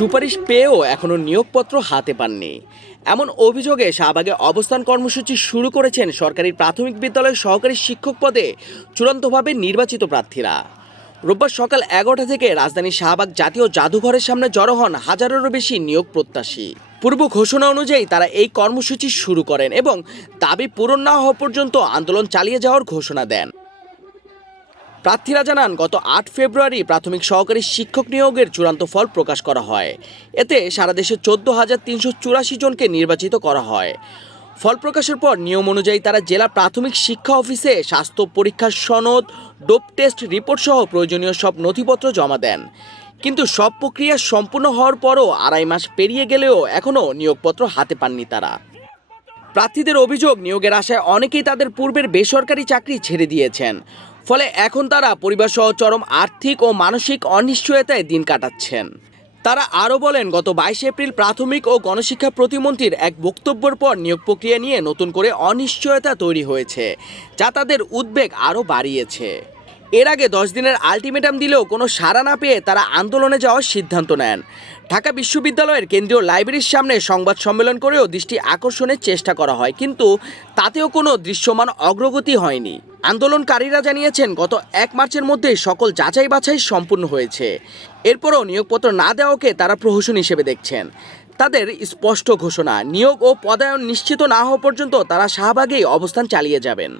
সুপারিশ পেয়েও এখনো নিয়োগপত্র হাতে পাননি, এমন অভিযোগে শাহবাগে অবস্থান কর্মসূচি শুরু করেছেন সরকারি প্রাথমিক বিদ্যালয়ের সহকারী শিক্ষক পদে চূড়ান্তভাবে নির্বাচিত প্রার্থীরা। রোববার সকাল 11টা থেকে রাজধানীর শাহবাগ জাতীয় জাদুঘরের সামনে জড়ো হন হাজারেরও বেশি নিয়োগ প্রত্যাশী। পূর্ব ঘোষণা অনুযায়ী তারা এই কর্মসূচি শুরু করেন এবং দাবি পূরণ না হওয়া পর্যন্ত আন্দোলন চালিয়ে যাওয়ার ঘোষণা দেন। প্রার্থীরা জানান, গত 8 ফেব্রুয়ারি প্রাথমিক সহকারী শিক্ষক নিয়োগের চূড়ান্ত ফল প্রকাশ করা হয়। এতে সারা দেশে 14,384 জনকে নির্বাচিত করা হয়। ফল প্রকাশের পর নিয়ম অনুযায়ী তারা জেলা প্রাথমিক শিক্ষা অফিসে স্বাস্থ্য পরীক্ষার সনদ, ডোপ টেস্ট রিপোর্ট সহ প্রয়োজনীয় সব নথিপত্র জমা দেন। কিন্তু সব প্রক্রিয়া সম্পূর্ণ হওয়ার পরও 2.5 মাস পেরিয়ে গেলেও এখনও নিয়োগপত্র হাতে পাননি তারা। প্রার্থীদের অভিযোগ, নিয়োগের আশায় অনেকেই তাদের পূর্বের বেসরকারি চাকরি ছেড়ে দিয়েছেন। ফলে এখন তারা পরিবারসহ চরম আর্থিক ও মানসিক অনিশ্চয়তায় দিন কাটাচ্ছেন। তারা আরও বলেন, গত 22 এপ্রিল প্রাথমিক ও গণশিক্ষা প্রতিমন্ত্রীর এক বক্তব্যের পর নিয়োগ প্রক্রিয়া নিয়ে নতুন করে অনিশ্চয়তা তৈরি হয়েছে, যা তাদের উদ্বেগ আরও বাড়িয়েছে। এর আগে 10 দিনের আলটিমেটাম দিলেও কোনো সাড়া না পেয়ে তারা আন্দোলনে যাওয়ার সিদ্ধান্ত নেন। ঢাকা বিশ্ববিদ্যালয়ের কেন্দ্রীয় লাইব্রেরির সামনে সংবাদ সম্মেলন করেও দৃষ্টি আকর্ষণের চেষ্টা করা হয়, কিন্তু তাতেও কোনো দৃশ্যমান অগ্রগতি হয়নি। আন্দোলনকারীরা জানিয়েছেন, গত 1 মার্চের মধ্যেই সকল যাচাই বাছাই সম্পূর্ণ হয়েছে। এরপরও নিয়োগপত্র না দেওয়াকে তারা প্রহসন হিসেবে দেখছেন। তাদের স্পষ্ট ঘোষণা, নিয়োগ ও পদায়ন নিশ্চিত না হওয়া পর্যন্ত তারা শাহবাগেই অবস্থান চালিয়ে যাবেন।